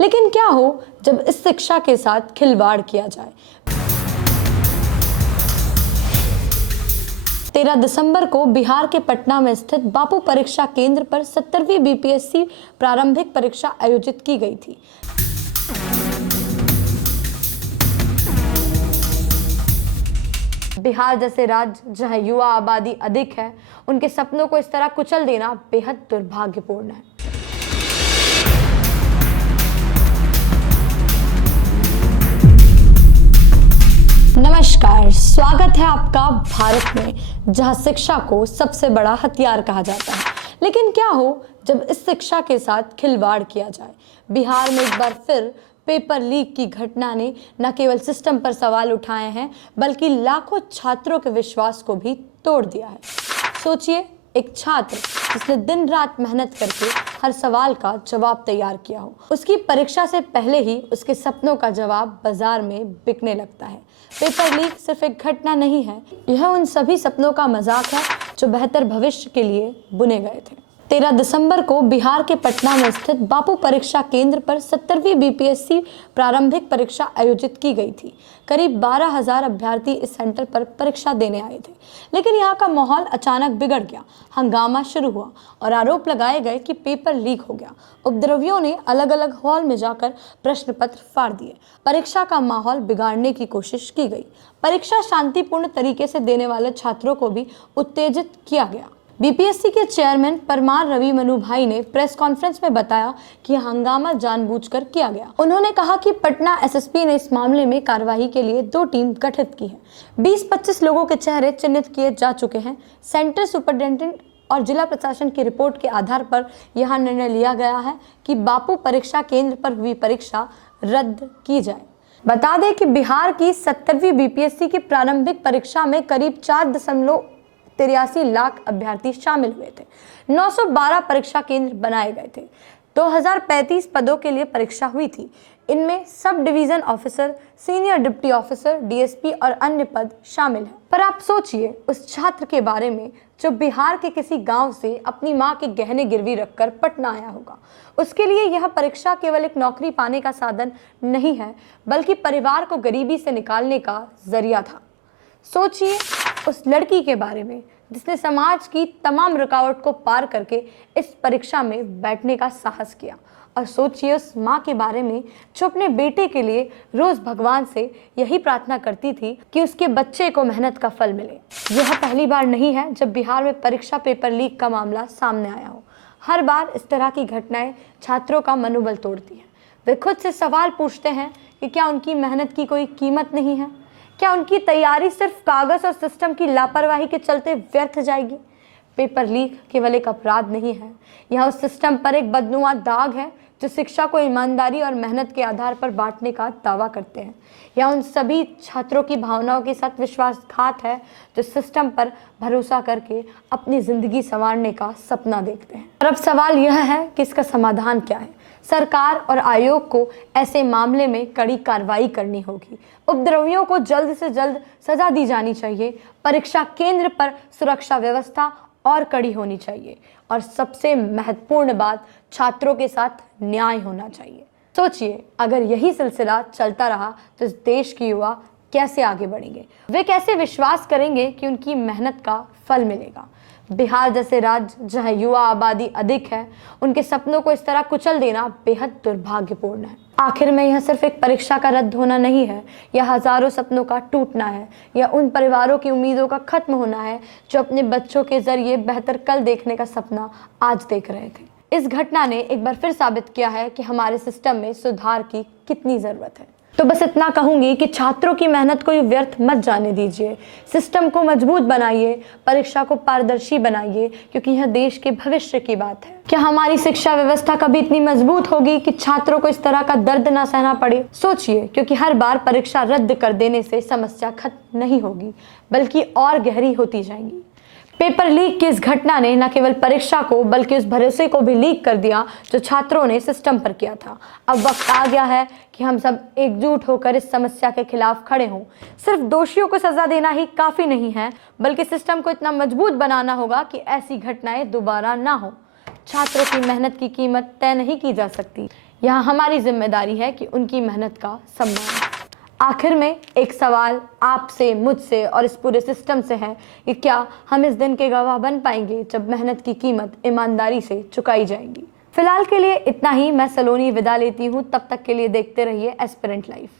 लेकिन क्या हो जब इस शिक्षा के साथ खिलवाड़ किया जाए। 13 दिसंबर को बिहार के पटना में स्थित बापू परीक्षा केंद्र पर 70वीं बीपीएससी प्रारंभिक परीक्षा आयोजित की गई थी। बिहार जैसे राज्य जहां युवा आबादी अधिक है, उनके सपनों को इस तरह कुचल देना बेहद दुर्भाग्यपूर्ण है। नमस्कार, स्वागत है आपका भारत में, जहां शिक्षा को सबसे बड़ा हथियार कहा जाता है। लेकिन क्या हो जब इस शिक्षा के साथ खिलवाड़ किया जाए। बिहार में एक बार फिर पेपर लीक की घटना ने न केवल सिस्टम पर सवाल उठाए हैं, बल्कि लाखों छात्रों के विश्वास को भी तोड़ दिया है। सोचिए, एक छात्र जिसने दिन रात मेहनत करके हर सवाल का जवाब तैयार किया हो, उसकी परीक्षा से पहले ही उसके सपनों का जवाब बाजार में बिकने लगता है। पेपर लीक सिर्फ एक घटना नहीं है, यह उन सभी सपनों का मजाक है जो बेहतर भविष्य के लिए बुने गए थे। 13 दिसंबर को बिहार के पटना में स्थित बापू परीक्षा केंद्र पर 70वीं बीपीएससी प्रारंभिक परीक्षा आयोजित की गई थी। करीब 12,000 अभ्यर्थी इस सेंटर पर परीक्षा देने आए थे, लेकिन यहाँ का माहौल अचानक बिगड़ गया। हंगामा शुरू हुआ और आरोप लगाए गए कि पेपर लीक हो गया। उपद्रवियों ने अलग अलग हॉल में जाकर प्रश्न पत्र फाड़ दिए। परीक्षा का माहौल बिगाड़ने की कोशिश की गई। परीक्षा शांतिपूर्ण तरीके से देने वाले छात्रों को भी उत्तेजित किया गया। बीपीएससी के चेयरमैन परमार रवि मनु भाई ने प्रेस कॉन्फ्रेंस में बताया कि हंगामा जानबूझकर किया गया। उन्होंने कहा कि पटना एसएसपी ने इस मामले में कार्रवाई के लिए 2 टीम गठित की है। 20-25 लोगों के चेहरे चिन्हित किए जा चुके हैं। सेंटर सुपरिटेंडेंट और जिला प्रशासन की रिपोर्ट के आधार पर यह निर्णय लिया गया है कि बापू परीक्षा केंद्र पर हुई परीक्षा रद्द की जाए। बता दें कि बिहार की 70वीं बीपीएससी की प्रारंभिक परीक्षा में करीब 4.83 लाख अभ्यर्थी शामिल हुए थे। 912 परीक्षा केंद्र बनाए गए थे। 2035 पदों के लिए परीक्षा हुई थी। इनमें sub division officer, senior deputy officer, DSP और अन्य पद शामिल हैं। पर आप सोचिए उस छात्र के बारे में जो बिहार के किसी गांव से अपनी मां के गहने गिरवी रखकर पटना आया होगा। उसके लिए यह परीक्षा केवल एक नौकरी पाने का साधन नहीं है, बल्कि परिवार को गरीबी से निकालने का जरिया था। सोचिए उस लड़की के बारे में जिसने समाज की तमाम रुकावट को पार करके इस परीक्षा में बैठने का साहस किया। और सोचिए उस माँ के बारे में जो अपने बेटे के लिए रोज भगवान से यही प्रार्थना करती थी कि उसके बच्चे को मेहनत का फल मिले। यह पहली बार नहीं है जब बिहार में परीक्षा पेपर लीक का मामला सामने आया हो। हर बार इस तरह की घटनाएं छात्रों का मनोबल तोड़ती हैं। वे खुद से सवाल पूछते हैं कि क्या उनकी मेहनत की कोई कीमत नहीं है? क्या उनकी तैयारी सिर्फ कागज और सिस्टम की लापरवाही के चलते व्यर्थ जाएगी? पेपर लीक केवल एक अपराध नहीं है, यह उस सिस्टम पर एक बदनुमा दाग है जो शिक्षा को ईमानदारी और मेहनत के आधार पर बांटने का दावा करते हैं। यह उन सभी छात्रों की भावनाओं के साथ विश्वासघात है जो सिस्टम पर भरोसा करके अपनी जिंदगी संवारने का सपना देखते हैं। और अब सवाल यह है कि इसका समाधान क्या है? सरकार और आयोग को ऐसे मामले में कड़ी कार्रवाई करनी होगी। उपद्रवियों को जल्द से जल्द सजा दी जानी चाहिए। परीक्षा केंद्र पर सुरक्षा व्यवस्था और कड़ी होनी चाहिए। और सबसे महत्वपूर्ण बात, छात्रों के साथ न्याय होना चाहिए। सोचिए, अगर यही सिलसिला चलता रहा तो इस देश के युवा कैसे आगे बढ़ेंगे? वे कैसे विश्वास करेंगे कि उनकी मेहनत का फल मिलेगा? बिहार जैसे राज्य जहां युवा आबादी अधिक है, उनके सपनों को इस तरह कुचल देना बेहद दुर्भाग्यपूर्ण है। आखिर में यह सिर्फ एक परीक्षा का रद्द होना नहीं है, यह हजारों सपनों का टूटना है। यह उन परिवारों की उम्मीदों का खत्म होना है जो अपने बच्चों के जरिए बेहतर कल देखने का सपना आज देख रहे थे। इस घटना ने एक बार फिर साबित किया है कि हमारे सिस्टम में सुधार की कितनी जरूरत है। तो बस इतना कहूंगी कि छात्रों की मेहनत को व्यर्थ मत जाने दीजिए। सिस्टम को मजबूत बनाइए, परीक्षा को पारदर्शी बनाइए, क्योंकि यह देश के भविष्य की बात है। क्या हमारी शिक्षा व्यवस्था कभी इतनी मजबूत होगी कि छात्रों को इस तरह का दर्द ना सहना पड़े? सोचिए, क्योंकि हर बार परीक्षा रद्द कर देने से समस्या खत्म नहीं होगी, बल्कि और गहरी होती जाएंगी। पेपर लीक की इस घटना ने न केवल परीक्षा को बल्कि उस भरोसे को भी लीक कर दिया जो छात्रों ने सिस्टम पर किया था। अब वक्त आ गया है कि हम सब एकजुट होकर इस समस्या के खिलाफ खड़े हों। सिर्फ दोषियों को सजा देना ही काफी नहीं है, बल्कि सिस्टम को इतना मजबूत बनाना होगा कि ऐसी घटनाएं दोबारा ना हो। छात्रों की मेहनत की कीमत तय नहीं की जा सकती, यहाँ हमारी जिम्मेदारी है कि उनकी मेहनत का सम्मान। आखिर में एक सवाल आपसे, मुझसे और इस पूरे सिस्टम से है कि क्या हम इस दिन के गवाह बन पाएंगे जब मेहनत की कीमत ईमानदारी से चुकाई जाएगी। फिलहाल के लिए इतना ही। मैं सलोनी विदा लेती हूँ, तब तक के लिए देखते रहिए एस्पिरेंट लाइफ।